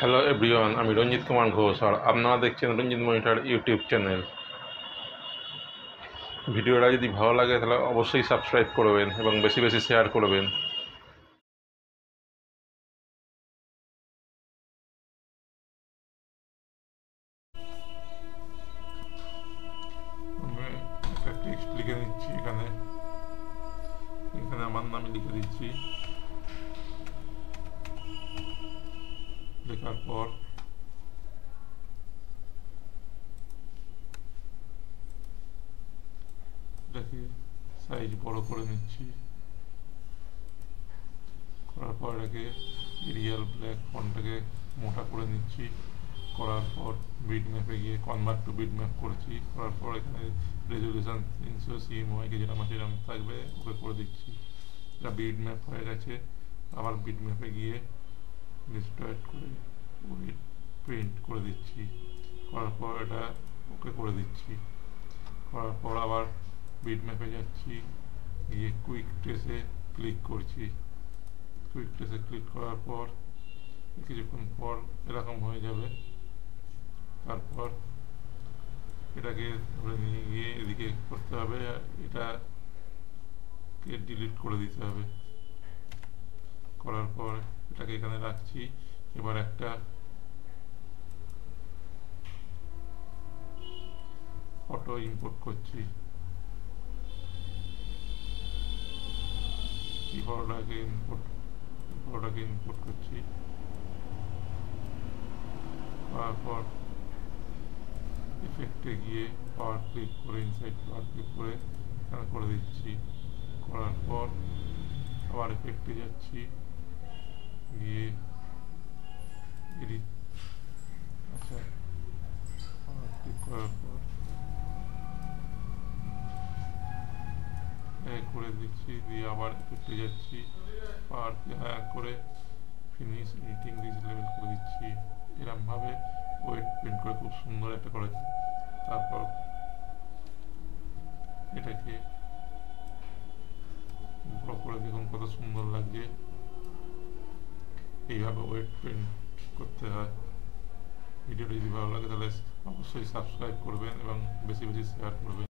Hello everyone, আমি রঞ্জিত কুমার ঘোষ আর আপনারা দেখছেন রঞ্জিত মনিটর ইউটিউব চ্যানেল। ভিডিওটা যদি ভালো লাগে তাহলে অবশ্যই সাবস্ক্রাইব করবেন এবং বেশি বেশি শেয়ার করবেন। আমি একটা টেক্সট লিখে নিচ্ছি, এখানে আমার নামে লিখে দিচ্ছি। লেখার পর এটাকে সাইজ বড় করে নিচ্ছি। করার পর এটাকে এরিয়াল ব্ল্যাক ফন্টটাকে মোটা করে নিচ্ছি। করার পর বিট ম্যাপে গিয়ে কনভার্ট টু বিট ম্যাপ করছি। করার পর এখানে রেজলিউশন 300 CMYK যেরকম আছে সেরকম থাকবে, ওকে করে দিচ্ছি। এটা বিট ম্যাপ হয়ে গেছে। আবার বিট ম্যাপে গিয়ে ডিস্ট্রয়েড করে ওয়েট প্রিন্ট করে দিচ্ছি। করার পর এটা ওকে করে দিচ্ছি। করার পর আবার বিট ম্যাপে যাচ্ছি, গিয়ে কুইক ট্রেসে ক্লিক করছি। কুইক ট্রেসে ক্লিক করার পর কিছুক্ষণ পর এরকম হয়ে যাবে। তারপর এটাকে ধরে নিয়ে গিয়ে এদিকে করতে হবে, এটাকে ডিলিট করে দিতে হবে। করার পর এটাকে এখানে রাখছি। এবার একটা ফটো ইম্পোর্ট করছি। এই ফটোটাকে ইম্পোর্ট করছি। করার পর ইফেক্টে গিয়ে পাওয়ার ক্লিক করে ইনসাইড পাওয়ার ক্লিক করে এখানে করে দিচ্ছি। করার পর আবার ইফেক্টে যাচ্ছি, গিয়ে এডিট, আচ্ছা পাওয়ার ক্লিক করার পর করে দিচ্ছি, দিয়ে আবার ইফেক্টে যাচ্ছি, পাওয়ার করে ফিনিশ এডিটিং রিচ লেভেল করে দিচ্ছি। এরকমভাবে ওয়েট প্রিন্ট করে খুব সুন্দর একটা করেছে। তারপর এটাকে বড় করে দেখুন কত সুন্দর লাগছে। এইভাবে ওয়েট প্রিন্ট করতে হয়। ভিডিওটি যদি ভালো লাগে তাহলে অবশ্যই সাবস্ক্রাইব করবেন এবং বেশি বেশি শেয়ার করবেন।